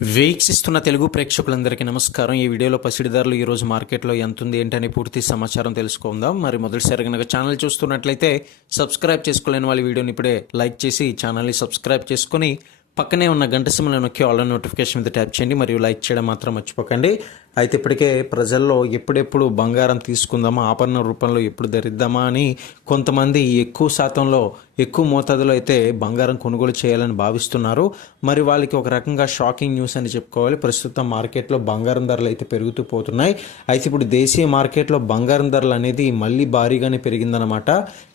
వీక్షిస్తున్న తెలుగు ప్రేక్షకులందరికీ నమస్కారం. ఈ వీడియోలో పసిడి ధరలు ఈరోజు మార్కెట్లో ఎంత ఉంది ఏంటని పూర్తి సమాచారం తెలుసుకుందాం. మరి మొదటిసారి కనుక ఛానల్ చూస్తున్నట్లయితే సబ్స్క్రైబ్ చేసుకోలేని వాళ్ళ వీడియోని ఇప్పుడే లైక్ చేసి ఛానల్ని సబ్స్క్రైబ్ చేసుకుని పక్కనే ఉన్న గంట సిమ్లో నొక్కి ఆల్ నోటిఫికేషన్ మీద ట్యాప్ చేయండి. మరియు లైక్ చేయడం మాత్రం మర్చిపోకండి. అయితే ఇప్పటికే ప్రజల్లో ఎప్పుడెప్పుడు బంగారం తీసుకుందామా ఆభరణ రూపంలో ఎప్పుడు ధరిద్దామా అని కొంతమంది ఎక్కువ శాతంలో ఎక్కువ మోతాదులో అయితే బంగారం కొనుగోలు చేయాలని భావిస్తున్నారు. మరి వాళ్ళకి ఒక రకంగా షాకింగ్ న్యూస్ అని చెప్పుకోవాలి. ప్రస్తుతం మార్కెట్లో బంగారం ధరలు అయితే పెరుగుతూ పోతున్నాయి. అయితే ఇప్పుడు దేశీయ మార్కెట్లో బంగారం ధరలు అనేది మళ్ళీ భారీగానే పెరిగిందనమాట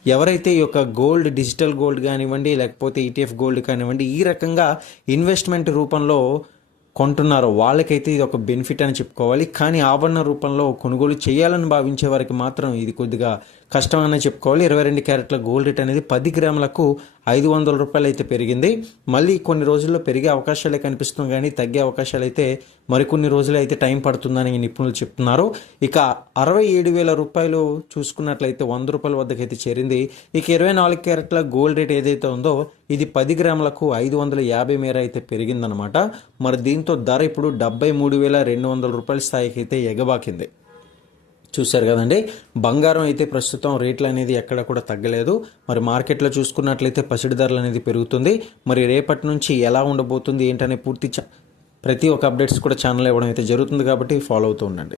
ఎవరైతే ఈ యొక్క గోల్డ్ డిజిటల్ గోల్డ్ కానివ్వండి లేకపోతే ఈటీఎఫ్ గోల్డ్ కానివ్వండి ఈ రకంగా ఇన్వెస్ట్మెంట్ రూపంలో కొంటున్నారో వాళ్ళకైతే ఇది ఒక బెనిఫిట్ అని చెప్పుకోవాలి. కానీ ఆభరణ రూపంలో కొనుగోలు చేయాలని భావించే వారికి మాత్రం ఇది కొద్దిగా కష్టం అని చెప్పుకోవాలి. ఇరవై రెండు క్యారెట్ల గోల్డ్ రేట్ అనేది పది గ్రాములకు ఐదు వందల రూపాయలు అయితే పెరిగింది. మళ్ళీ కొన్ని రోజుల్లో పెరిగే అవకాశాలే కనిపిస్తుంది కానీ తగ్గే అవకాశాలు అయితే మరికొన్ని రోజులు అయితే టైం పడుతుందని నిపుణులు చెప్తున్నారు. ఇక అరవై ఏడు వేల రూపాయలు చూసుకున్నట్లయితే వంద రూపాయల వద్దకు అయితే చేరింది. ఇక ఇరవై నాలుగు క్యారెట్ల గోల్డ్ రేట్ ఏదైతే ఉందో ఇది పది గ్రాములకు ఐదు వందల యాభై మేర అయితే పెరిగిందనమాట మరి దీంతో ధర ఇప్పుడు డెబ్బై మూడు వేల రెండు వందల రూపాయల స్థాయికి అయితే ఎగబాకింది. చూశారు కదండి. బంగారం అయితే ప్రస్తుతం రేట్లు అనేది ఎక్కడ కూడా తగ్గలేదు. మరి మార్కెట్లో చూసుకున్నట్లయితే పసిడి ధరలు అనేది పెరుగుతుంది. మరి రేపటి నుంచి ఎలా ఉండబోతుంది ఏంటనే పూర్తి ప్రతి ఒక్క అప్డేట్స్ కూడా ఛానల్ ఇవ్వడం అయితే జరుగుతుంది కాబట్టి ఫాలో అవుతూ ఉండండి.